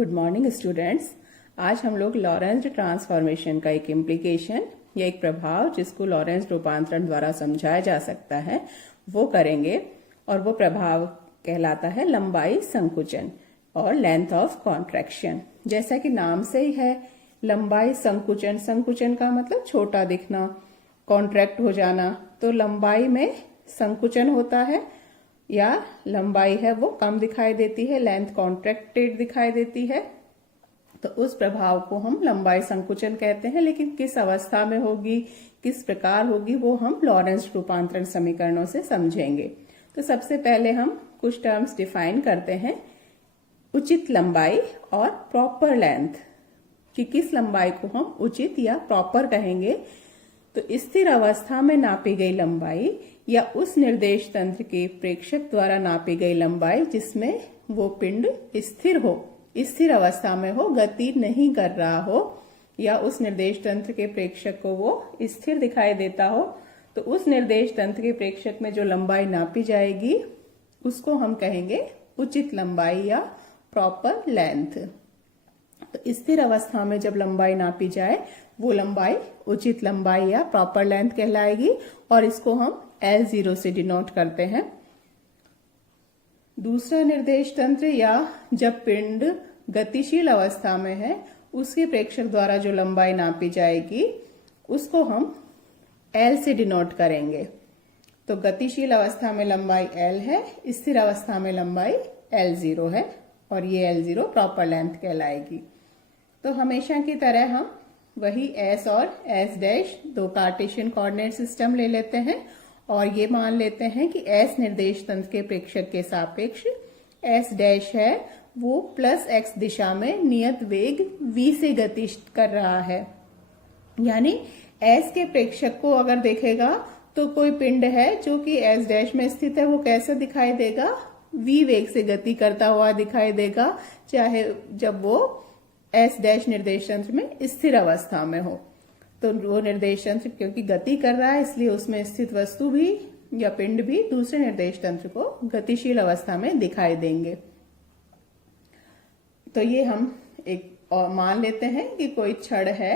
Good morning students. आज हम लोग लॉरेंज ट्रांसफॉर्मेशन का एक इम्प्लीकेशन या एक प्रभाव जिसको लॉरेंज रूपांतरण द्वारा समझाया जा सकता है वो करेंगे, और वो प्रभाव कहलाता है लंबाई संकुचन और लेंथ ऑफ कॉन्ट्रैक्शन। जैसा कि नाम से ही है, लंबाई संकुचन, संकुचन का मतलब छोटा दिखना, कॉन्ट्रैक्ट हो जाना। तो लंबाई में संकुचन होता है या लंबाई है वो कम दिखाई देती है, लेंथ कॉन्ट्रैक्टेड दिखाई देती है। तो उस प्रभाव को हम लंबाई संकुचन कहते हैं, लेकिन किस अवस्था में होगी, किस प्रकार होगी, वो हम लॉरेंज रूपांतरण समीकरणों से समझेंगे। तो सबसे पहले हम कुछ टर्म्स डिफाइन करते हैं, उचित लंबाई और प्रॉपर लेंथ, कि किस लंबाई को हम उचित या प्रॉपर कहेंगे। तो स्थिर अवस्था में नापी गई लंबाई या उस निर्देश तंत्र के प्रेक्षक द्वारा नापी गई लंबाई जिसमें वो पिंड स्थिर हो, स्थिर अवस्था में हो, गति नहीं कर रहा हो, या उस निर्देश तंत्र के प्रेक्षक को वो स्थिर दिखाई देता हो, तो उस निर्देश तंत्र के प्रेक्षक में जो लंबाई नापी जाएगी उसको हम कहेंगे उचित लंबाई या प्रॉपर लेंथ। तो स्थिर अवस्था में जब लंबाई नापी जाए वो लंबाई उचित लंबाई या प्रॉपर लेंथ कहलाएगी, और इसको हम L0 से डिनोट करते हैं। दूसरा निर्देश तंत्र या जब पिंड गतिशील अवस्था में है उसके प्रेक्षक द्वारा जो लंबाई नापी जाएगी उसको हम L से डिनोट करेंगे। तो गतिशील अवस्था में लंबाई L है, स्थिर अवस्था में लंबाई L0 है, और ये L0 प्रॉपर लेंथ कहलाएगी। तो हमेशा की तरह हम वही S और S डैश दो कार्टेशियन कोऑर्डिनेट सिस्टम ले लेते हैं, और ये मान लेते हैं कि S निर्देश तंत्र के प्रेक्षक के सापेक्ष S डैश है वो प्लस x दिशा में नियत वेग v से गति कर रहा है। यानी S के प्रेक्षक को अगर देखेगा तो कोई पिंड है जो कि S डैश में स्थित है, वो कैसे दिखाई देगा, v वेग से गति करता हुआ दिखाई देगा, चाहे जब वो S डैश निर्देश तंत्र में स्थिर अवस्था में हो। तो वो निर्देश तंत्र क्योंकि गति कर रहा है इसलिए उसमें स्थित वस्तु भी या पिंड भी दूसरे निर्देश तंत्र को गतिशील अवस्था में दिखाई देंगे। तो ये हम एक और मान लेते हैं कि कोई छड़ है,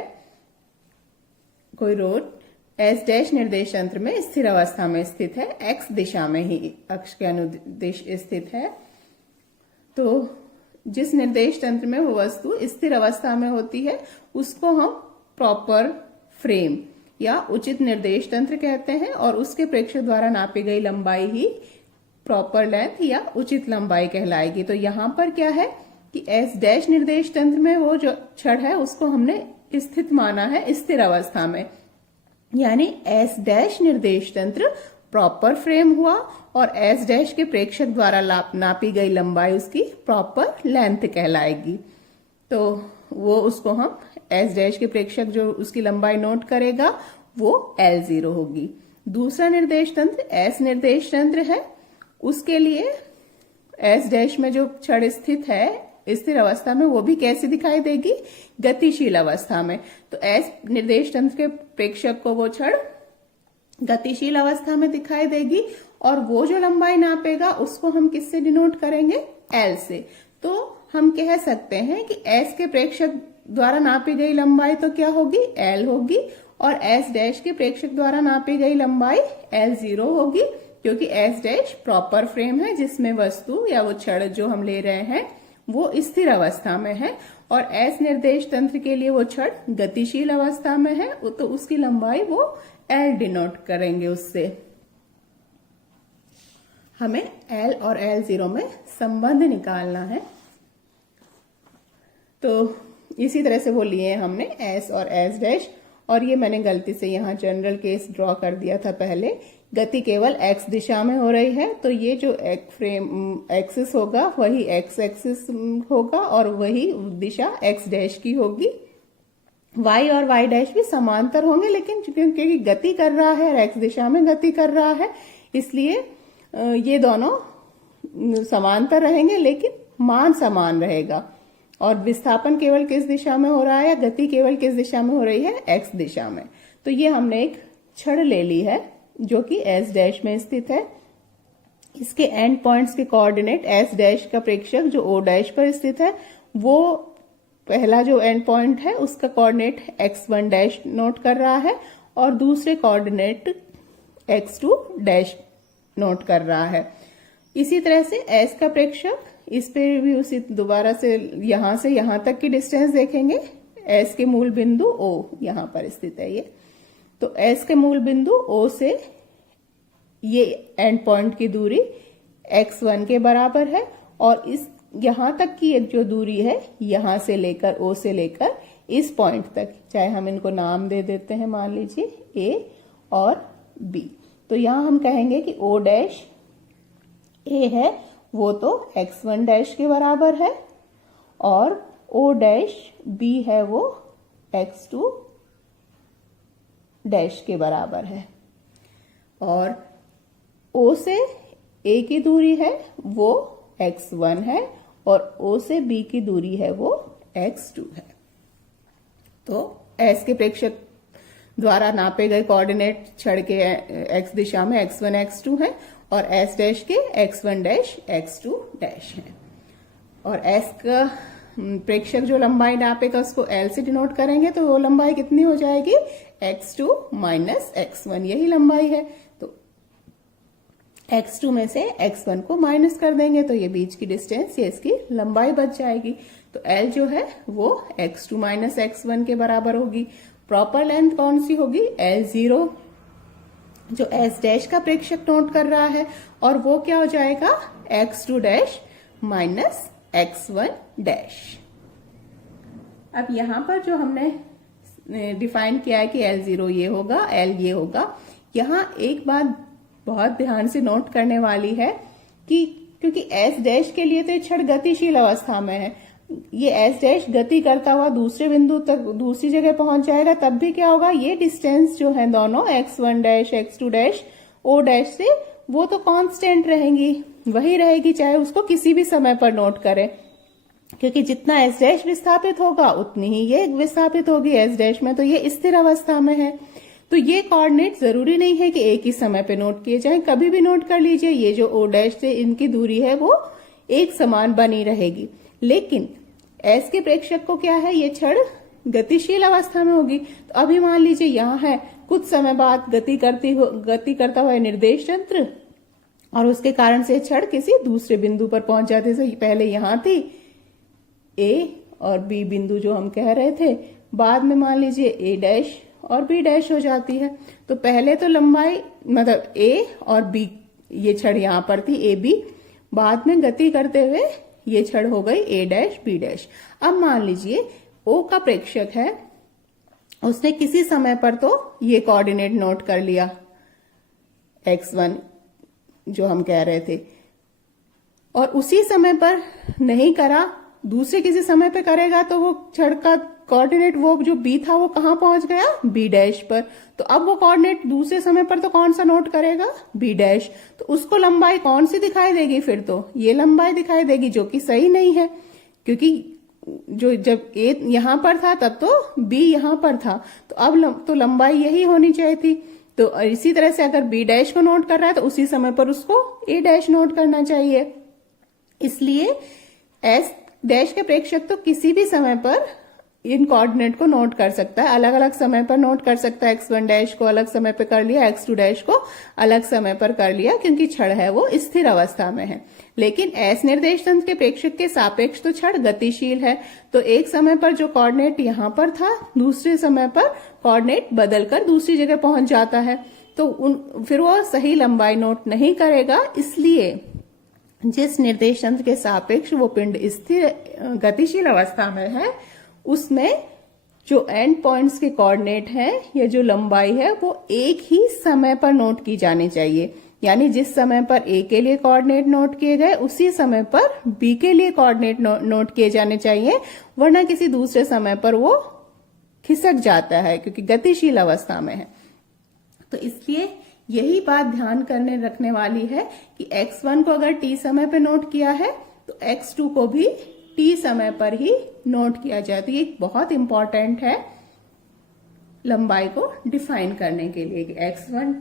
कोई रोड S डैश निर्देश तंत्र में स्थिर अवस्था में स्थित है, x दिशा में ही अक्ष के अनुदिश स्थित है। तो जिस निर्देश तंत्र में वो वस्तु स्थिर अवस्था में होती है उसको हम प्रॉपर फ्रेम या उचित निर्देश तंत्र कहते हैं, और उसके प्रेक्षक द्वारा नापी गई लंबाई ही प्रॉपर लेंथ या उचित लंबाई कहलाएगी। तो यहाँ पर क्या है कि S डैश निर्देश तंत्र में वो जो छड़ है उसको हमने स्थित माना है स्थिर अवस्था में, यानी S डैश निर्देश तंत्र प्रॉपर फ्रेम हुआ, और S डैश के प्रेक्षक द्वारा नापी गई लंबाई उसकी प्रॉपर लेंथ कहलाएगी। तो वो उसको हम S डैश के प्रेक्षक जो उसकी लंबाई नोट करेगा वो L0 होगी। दूसरा निर्देश तंत्र S निर्देश तंत्र है, उसके लिए S डैश में जो छड़ स्थित है स्थिर अवस्था में वो भी कैसी दिखाई देगी, गतिशील अवस्था में। तो S निर्देश तंत्र के प्रेक्षक को वो छड़ गतिशील अवस्था में दिखाई देगी, और वो जो लंबाई नापेगा उसको हम किससे डिनोट करेंगे, L से। तो हम कह सकते हैं कि S के प्रेक्षक द्वारा नापी गई लंबाई तो क्या होगी, L होगी, और S डैश के प्रेक्षक द्वारा नापी गई लंबाई L0 होगी, क्योंकि S डैश प्रॉपर फ्रेम है जिसमें वस्तु या वो छड़ जो हम ले रहे हैं वो स्थिर अवस्था में है, और S निर्देश तंत्र के लिए वो छड़ गतिशील अवस्था में है, तो उसकी लंबाई वो L डिनोट करेंगे उससे। हमें L और L0 में संबंध निकालना है। तो इसी तरह से वो लिए हमने S और S डैश, और ये मैंने गलती से यहाँ जनरल केस ड्रॉ कर दिया था पहले। गति केवल x दिशा में हो रही है, तो ये जो फ्रेम एक्सिस होगा वही x एक्सिस होगा, और वही दिशा x डैश की होगी। y और y डैश भी समांतर होंगे, लेकिन क्योंकि गति कर रहा है और x दिशा में गति कर रहा है इसलिए ये दोनों समांतर रहेंगे, लेकिन मान समान रहेगा। और विस्थापन केवल किस दिशा में हो रहा है, या गति केवल किस दिशा में हो रही है, x दिशा में। तो ये हमने एक छड़ ले ली है जो कि S डैश में स्थित है। इसके एंड पॉइंट्स के कोऑर्डिनेट S डैश का प्रेक्षक जो O डैश पर स्थित है वो पहला जो एंड पॉइंट है उसका कोऑर्डिनेट x1 डैश नोट कर रहा है और दूसरे कोऑर्डिनेट x2 डैश नोट कर रहा है। इसी तरह से s का प्रेक्षक, इस पे भी उसी दोबारा से यहां तक की डिस्टेंस देखेंगे। s के मूल बिंदु O यहां पर स्थित है ये, तो s के मूल बिंदु O से ये एंड पॉइंट की दूरी x1 के बराबर है और इस यहां तक की जो दूरी है यहां से लेकर O से लेकर इस पॉइंट तक, चाहे हम इनको नाम दे देते हैं, मान लीजिए A और B, तो यहां हम कहेंगे कि O डैश A है वो तो x1 डैश के बराबर है और O डैश B है वो x2 डैश के बराबर है। और O से A की दूरी है वो x1 है और O से B की दूरी है वो x2 है। तो S के प्रेक्षक द्वारा नापे गए कोऑर्डिनेट छड़ के x दिशा में x1 x2 है और S डैश के x1 डैश x2 डैश है। और S का प्रेक्षक जो लंबाई नापेगा उसको L से डिनोट करेंगे, तो वो लंबाई कितनी हो जाएगी, x2 माइनस x1, यही लंबाई है। तो x2 में से x1 को माइनस कर देंगे तो ये बीच की डिस्टेंस, ये इसकी लंबाई बच जाएगी। तो L जो है वो x2 माइनस x1 के बराबर होगी। प्रॉपर लेंथ कौन सी होगी, L0, जो S डैश का प्रेक्षक नोट कर रहा है, और वो क्या हो जाएगा, x2 dash minus x1 dash. अब यहां पर जो हमने डिफाइन किया है कि L0 ये होगा, L ये होगा, यहां एक बात बहुत ध्यान से नोट करने वाली है कि क्योंकि S डैश के लिए तो ये छड़ गतिशील अवस्था में है, ये S डैश गति करता हुआ दूसरे बिंदु तक दूसरी जगह पहुंच जाएगा, तब भी क्या होगा, ये डिस्टेंस जो है दोनों x1 dash x2 dash O dash से, वो तो कांस्टेंट रहेंगी, वही रहेगी चाहे उसको किसी भी समय पर नोट करें, क्योंकि जितना S डैश विस्थापित होगा उतनी ही ये विस्थापित होगी S डैश में, तो ये स्थिर अवस्था में है। तो ये कोऑर्डिनेट जरूरी नहीं है कि एक ही समय पे नोट किए जाएं, कभी भी नोट कर लीजिए, ये जो O डैश से इनकी दूरी है वो एक समान बनी रहेगी। लेकिन S के प्रेक्षक को क्या है, ये छड़ गतिशील अवस्था में होगी। तो अभी मान लीजिए यहाँ है, कुछ समय बाद गति करता हुआ निर्देश यंत्र, और उसके कारण से छड़ किसी दूसरे बिंदु पर पहुंच जाती है। पहले यहाँ थी A और B बिंदु जो हम कह रहे थे, बाद में मान लीजिए A डैश और B डैश हो जाती है। तो पहले तो लंबाई मतलब A और B, ये छड़ यहाँ पर थी AB, बाद में गति करते हुए ये छड़ हो गई A डैश B डैश। अब मान लीजिए O का प्रेक्षक है, उसने किसी समय पर तो ये कोऑर्डिनेट नोट कर लिया x1 जो हम कह रहे थे, और उसी समय पर नहीं करा, दूसरे किसी समय पे करेगा तो वो छड़ का कोऑर्डिनेट वो जो B था वो कहां पहुंच गया, B डैश पर। तो अब वो कोऑर्डिनेट दूसरे समय पर तो कौन सा नोट करेगा, B डैश। तो उसको लंबाई कौन सी दिखाई देगी, फिर तो ये लंबाई दिखाई देगी, जो कि सही नहीं है, क्योंकि जो जब A यहां पर था तब तो B यहां पर था, तो अब तो लंबाई यही होनी चाहिए थी। तो इसी तरह से अगर B डैश को नोट कर रहा है तो उसी समय पर उसको A डैश नोट करना चाहिए। इसलिए S डैश के प्रेक्षक तो किसी भी समय पर इन कोऑर्डिनेट को नोट कर सकता है, अलग अलग समय पर नोट कर सकता है। x1 डैश को अलग समय पर कर लिया, x2 डैश को अलग समय पर कर लिया, क्योंकि छड़ है वो स्थिर अवस्था में है। लेकिन S निर्देश तंत्र के प्रेक्षक के सापेक्ष तो छड़ गतिशील है, तो एक समय पर जो कोऑर्डिनेट यहाँ पर था, दूसरे समय पर कोऑर्डिनेट बदलकर दूसरी जगह पहुंच जाता है, तो फिर वो सही लंबाई नोट नहीं करेगा। इसलिए जिस निर्देश तंत्र के सापेक्ष वो पिंड स्थिर गतिशील अवस्था में है, उसमें जो एंड पॉइंट्स के कोऑर्डिनेट हैं या जो लंबाई है वो एक ही समय पर नोट की जानी चाहिए। यानी जिस समय पर A के लिए कोऑर्डिनेट नोट किए गए उसी समय पर B के लिए कोऑर्डिनेट नोट किए जाने चाहिए, वरना किसी दूसरे समय पर वो खिसक जाता है, क्योंकि गतिशील अवस्था में है। तो इसलिए यही बात ध्यान करने रखने वाली है कि x1 को अगर t समय पर नोट किया है तो x2 को भी t समय पर ही नोट किया जाए। तो ये बहुत इंपॉर्टेंट है लंबाई को डिफाइन करने के लिए कि x1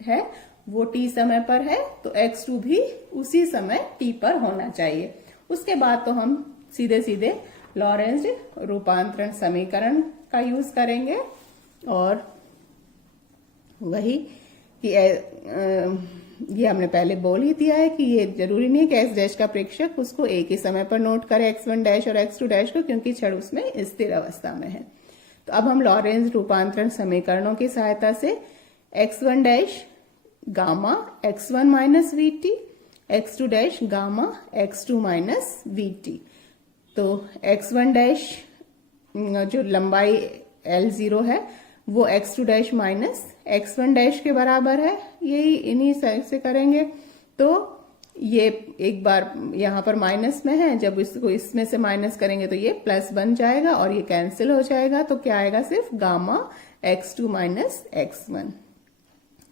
है वो t समय पर है तो x2 भी उसी समय t पर होना चाहिए। उसके बाद तो हम सीधे सीधे लॉरेंज रूपांतरण समीकरण का यूज करेंगे और वही कि ये हमने पहले बोल ही दिया है कि ये जरूरी नहीं है कि एक्स डैश का प्रेक्षक उसको एक ही समय पर नोट करे x1 डैश और x2 डैश को, क्योंकि क्षण उसमें स्थिर अवस्था में है। तो अब हम लॉरेंज रूपांतरण समीकरणों की सहायता से x1 dash gamma x1 minus VT, x2 dash gamma x2 minus VT. तो x1 डैश जो लंबाई L0 है वो x2 dash minus x1 dash के बराबर है, यही इन्हीं से करेंगे। तो ये एक बार यहाँ पर माइनस में है, जब इसको इसमें से माइनस करेंगे तो ये प्लस बन जाएगा और ये कैंसिल हो जाएगा। तो क्या आएगा, सिर्फ gamma x2 minus x1,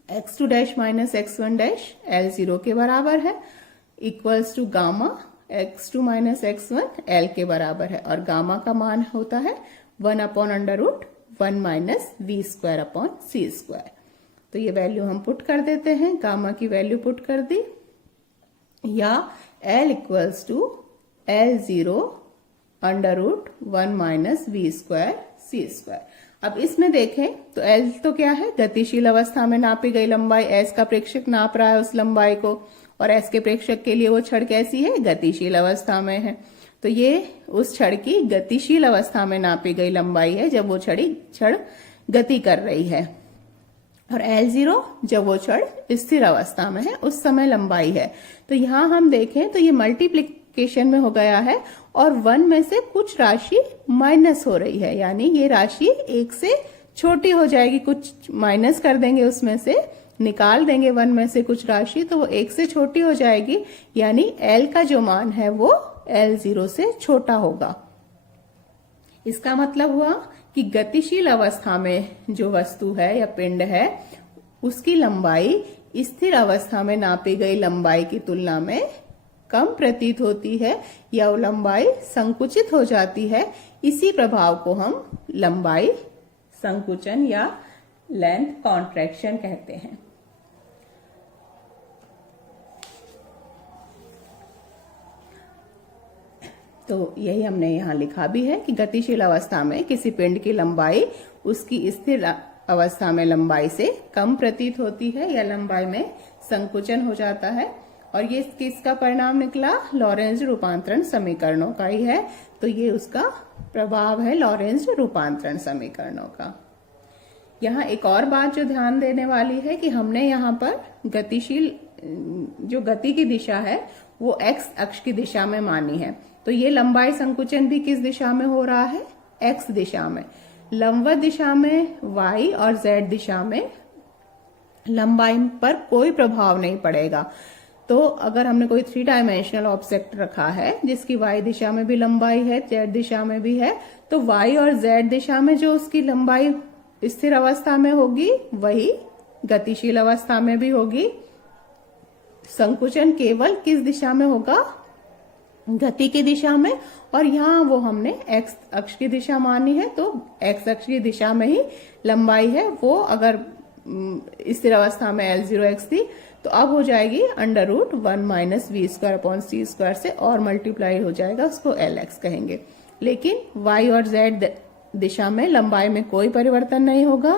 x2 dash minus x1 dash L0 के बराबर है, equals to gamma x2 minus x1 L के बराबर है, और गामा का मान होता है 1/√1 minus v square upon c square. तो ये वैल्यू हम पुट कर देते हैं, गामा की वैल्यू पुट कर दी, या L equals to L0 √1 minus v square c square. अब इसमें देखें तो L तो क्या है, गतिशील अवस्था में नापी गई लंबाई, S का प्रेक्षक नाप रहा है उस लंबाई को, और S के प्रेक्षक के लिए वो छड़ कैसी है, गतिशील अवस्था में है। तो ये उस छड़ की गतिशील अवस्था में नापी गई लंबाई है जब वो छड़ गति कर रही है, और L0 जब वो छड़ स्थिर अवस्था में है उस समय लंबाई है। तो यहां हम देखें तो ये मल्टीप्लिकेशन में हो गया है और 1 में से कुछ राशि माइनस हो रही है, यानी ये राशि 1 से छोटी हो जाएगी, कुछ माइनस कर देंगे, उसमें से निकाल देंगे 1 में से कुछ राशि, तो वो 1 से छोटी हो जाएगी, यानी L का जो मान है वो L0 से छोटा होगा। इसका मतलब हुआ कि गतिशील अवस्था में जो वस्तु है या पिंड है उसकी लंबाई स्थिर अवस्था में नापी गई लंबाई की तुलना में कम प्रतीत होती है, या वो लंबाई संकुचित हो जाती है। इसी प्रभाव को हम लंबाई संकुचन या लेंथ कॉन्ट्रैक्शन कहते हैं। तो यही हमने यहाँ लिखा भी है कि गतिशील अवस्था में किसी पिंड की लंबाई उसकी स्थिर अवस्था में लंबाई से कम प्रतीत होती है, या लंबाई में संकुचन हो जाता है, और ये किसका परिणाम निकला, लॉरेंज रूपांतरण समीकरणों का ही है। तो ये उसका प्रभाव है लॉरेंज रूपांतरण समीकरणों का। यहाँ एक और बात जो ध्यान देने वाली है कि हमने यहाँ पर गतिशील जो गति की दिशा है वो x अक्ष की दिशा में मानी है, तो ये लंबाई संकुचन भी किस दिशा में हो रहा है, x दिशा में। लंबवत दिशा में y और z दिशा में लंबाई पर कोई प्रभाव नहीं पड़ेगा। तो अगर हमने कोई 3 डायमेंशनल ऑब्जेक्ट रखा है जिसकी y दिशा में भी लंबाई है, z दिशा में भी है, तो y और z दिशा में जो उसकी लंबाई स्थिर अवस्था में होगी वही गतिशील अवस्था में भी होगी। संकुचन केवल किस दिशा में होगा, गति की दिशा में, और यहाँ वो हमने x अक्ष की दिशा मानी है, तो x अक्ष की दिशा में ही लंबाई है। वो अगर स्थिर अवस्था में L0x थी तो अब हो जाएगी √1 minus v square upon c square से, और मल्टीप्लाई हो जाएगा, उसको Lx कहेंगे। लेकिन y और z दिशा में लंबाई में कोई परिवर्तन नहीं होगा,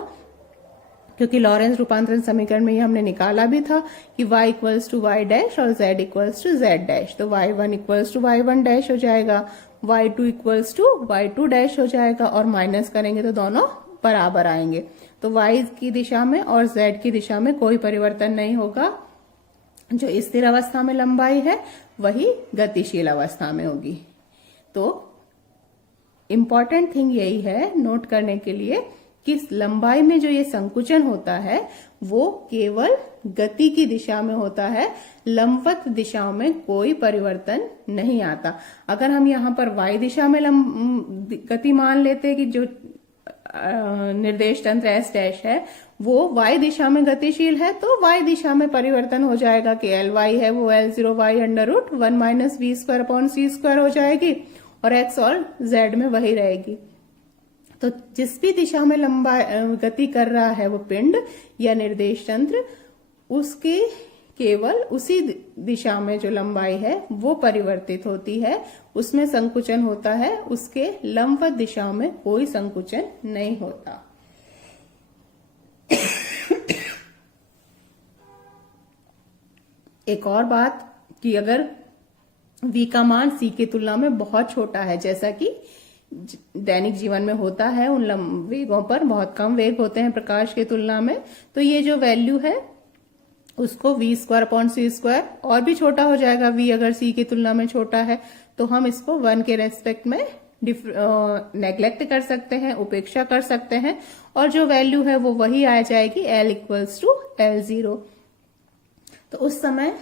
क्योंकि लॉरेंज रूपांतरण समीकरण में ये हमने निकाला भी था कि y equals to y dash और z equals to z dash. तो y1 equals to y1 dash हो जाएगा, y2 equals to y2 dash हो जाएगा, और माइनस करेंगे तो दोनों बराबर आएंगे। तो y की दिशा में और z की दिशा में कोई परिवर्तन नहीं होगा। जो स्थिर अवस्था में लंबाई है वही गतिशील अवस्था में होगी। तो इम्पॉर्टेंट थिंग यही है नोट करने के लिए कि लंबाई में जो ये संकुचन होता है वो केवल गति की दिशा में होता है, लंबवत दिशाओं में कोई परिवर्तन नहीं आता। अगर हम यहाँ पर y दिशा में गति मान लेते कि जो निर्देश तंत्र S डैश है वो y दिशा में गतिशील है, तो y दिशा में परिवर्तन हो जाएगा कि Ly है वो L0y √1 minus v square upon c square हो जाएगी, और x और z में वही रहेगी। तो जिस भी दिशा में लंबा गति कर रहा है वो पिंड या निर्देश तंत्र, उसके केवल उसी दिशा में जो लंबाई है वो परिवर्तित होती है, उसमें संकुचन होता है, उसके लंबवत दिशा में कोई संकुचन नहीं होता। एक और बात कि अगर v का मान c की तुलना में बहुत छोटा है, जैसा कि दैनिक जीवन में होता है, उन वेगों पर बहुत कम वेग होते हैं प्रकाश की तुलना में, तो ये जो वैल्यू है उसको v²/c² और भी छोटा हो जाएगा। v अगर c की तुलना में छोटा है तो हम इसको 1 के रेस्पेक्ट में नेग्लेक्ट कर सकते हैं, उपेक्षा कर सकते हैं, और जो वैल्यू है वो वही आ जाएगी L = L0। तो उस समय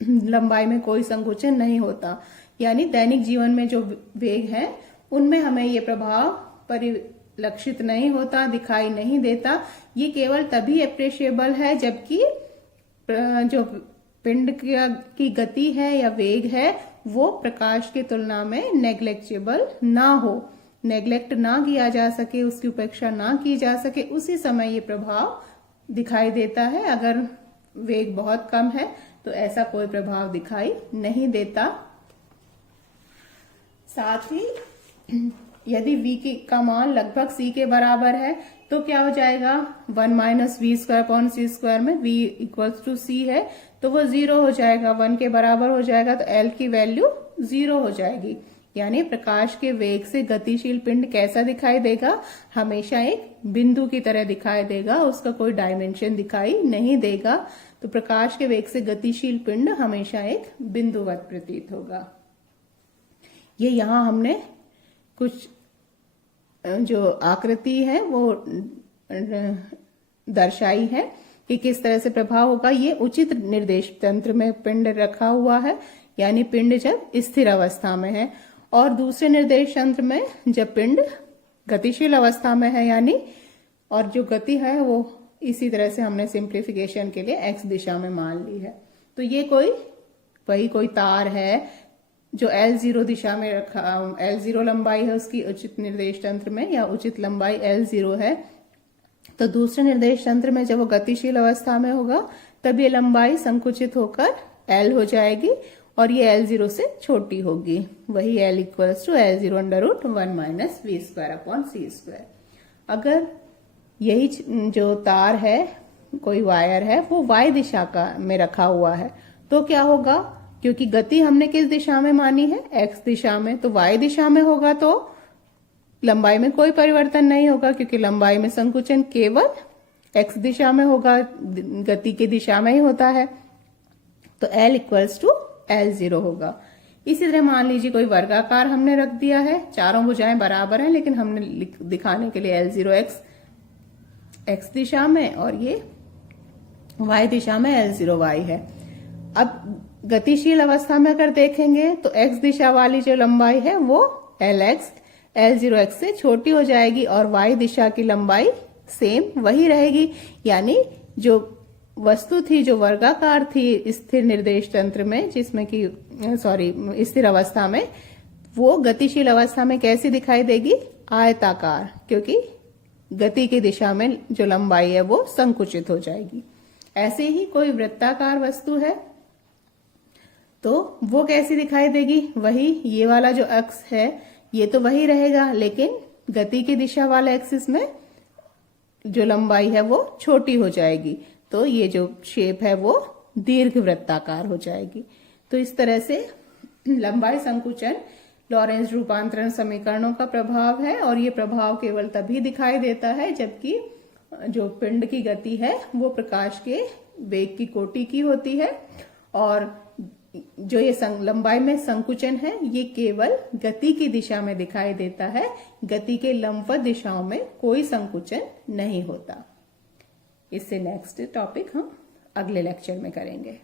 लंबाई में कोई संकुचन नहीं होता, यानी दैनिक जीवन में जो वेग है उनमें हमें ये प्रभाव परिलक्षित नहीं होता, दिखाई नहीं देता। ये केवल तभी एप्रिशिएबल है जबकि जो पिंड की गति है या वेग है वो प्रकाश की तुलना में नेग्लेक्टेबल ना हो, नेग्लेक्ट ना किया जा सके, उसकी उपेक्षा ना की जा सके, उसी समय ये प्रभाव दिखाई देता है। अगर वेग बहुत कम है तो ऐसा कोई प्रभाव दिखाई नहीं देता। साथ ही यदि v का मान लगभग c के बराबर है तो क्या हो जाएगा, 1 - v²/c² में v = c है तो वो 0 हो जाएगा, 1 के बराबर हो जाएगा, तो L की वैल्यू 0 हो जाएगी। यानी प्रकाश के वेग से गतिशील पिंड कैसा दिखाई देगा, हमेशा एक बिंदु की तरह दिखाई देगा, उसका कोई डायमेंशन दिखाई नहीं देगा। तो प्रकाश के वेग से गतिशील पिंड हमेशा एक बिंदुवत प्रतीत होगा। ये यहाँ हमने कुछ जो आकृति है वो दर्शाई है कि किस तरह से प्रभाव होगा। ये उचित निर्देश तंत्र में पिंड रखा हुआ है, यानी पिंड जब स्थिर अवस्था में है, और दूसरे निर्देश तंत्र में जब पिंड गतिशील अवस्था में है, यानी और जो गति है वो इसी तरह से हमने सिंप्लीफिकेशन के लिए x दिशा में मान ली है। तो ये कोई तार है जो L0 दिशा में रखा, L0 लंबाई है उसकी उचित निर्देश तंत्र में, या उचित लंबाई L0 है। तो दूसरे निर्देश तंत्र में जब वो गतिशील अवस्था में होगा तब ये लंबाई संकुचित होकर L हो जाएगी और ये L0 से छोटी होगी। वही L = L0√1 - v²/c²। अगर यही जो तार है, कोई वायर है, वो y दिशा में रखा हुआ है तो क्या होगा, क्योंकि गति हमने किस दिशा में मानी है, x दिशा में, तो y दिशा में होगा तो लंबाई में कोई परिवर्तन नहीं होगा, क्योंकि लंबाई में संकुचन केवल x दिशा में होगा, गति की दिशा में ही होता है। तो L = L0 होगा। इसी तरह मान लीजिए कोई वर्गाकार हमने रख दिया है, चारों भुजाएं बराबर हैं, लेकिन हमने दिखाने के लिए L0 x दिशा में और ये y दिशा में L0 y है। अब गतिशील अवस्था में अगर देखेंगे तो x दिशा वाली जो लंबाई है वो Lx L0x से छोटी हो जाएगी और y दिशा की लंबाई सेम वही रहेगी। यानी जो वस्तु थी, जो वर्गाकार थी स्थिर निर्देश तंत्र में, जिसमें कि स्थिर अवस्था में, वो गतिशील अवस्था में कैसी दिखाई देगी, आयताकार, क्योंकि गति की दिशा में जो लंबाई है वो संकुचित हो जाएगी। ऐसे ही कोई वृत्ताकार वस्तु है तो वो कैसी दिखाई देगी, वही ये वाला जो अक्ष है ये तो वही रहेगा, लेकिन गति की दिशा वाले एक्सिस में जो लंबाई है वो छोटी हो जाएगी, तो ये जो शेप है वो दीर्घ वृत्ताकार हो जाएगी। तो इस तरह से लंबाई संकुचन लॉरेंज रूपांतरण समीकरणों का प्रभाव है, और ये प्रभाव केवल तभी दिखाई देता है जबकि जो पिंड की गति है वो प्रकाश के वेग की कोटि की होती है, और जो ये लंबाई में संकुचन है ये केवल गति की दिशा में दिखाई देता है, गति के लंबवत दिशाओं में कोई संकुचन नहीं होता। इससे नेक्स्ट टॉपिक हम अगले लेक्चर में करेंगे।